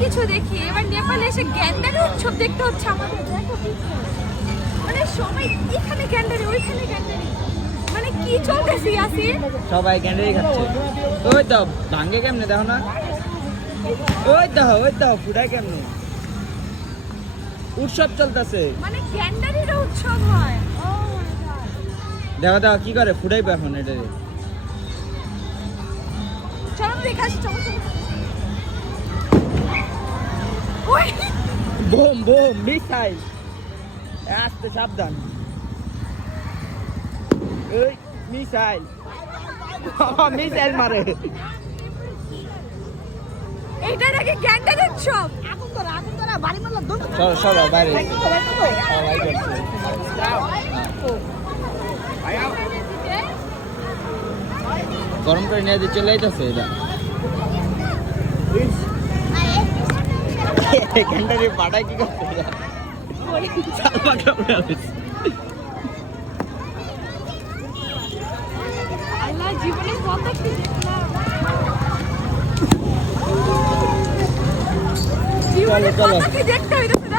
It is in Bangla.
কিছু দেখি, এবার নেপালে এসে গ্যান্ডারি উৎসব দেখতে হচ্ছে আমাদের। দেখো মানে সময় এখানে গ্যান্ডারি, ওইখানে গ্যান্ডারি, মানে কি চলতেছে ইয়াসিন? সবাই গ্যান্ডারি খাচ্ছে। ওই তো ভাঙ্গে কেমনে দেখো না, ওই তো ফুটাই কেমনে, উৎসব চলতেছে, মানে গ্যান্ডারির উৎসব হয়। ও দেখো দেখো কি করে ফুটাইবে এখন এটা। চলো দেখে আসি, চলো চলো। ওই বোম বোম মিসাইল, আস্তে সাবধান, ওই মিসাইল, মিসাইল মারে। এইটা নাকি গ্যান্ডারি উৎসব। আগুন ধরা বাড়ি মারলো দৌড়। চলো বাইরে সবাই করছে। গরম করে নিয়ে চলে যাইতেছে এটা। গ্যান্ডারি পাটায় কি করছে এটা? আল্লাহ, জীবনে কত কি দেখলাম। চলো, চলো। জীবনে কত কি দেখতে হইতেছে।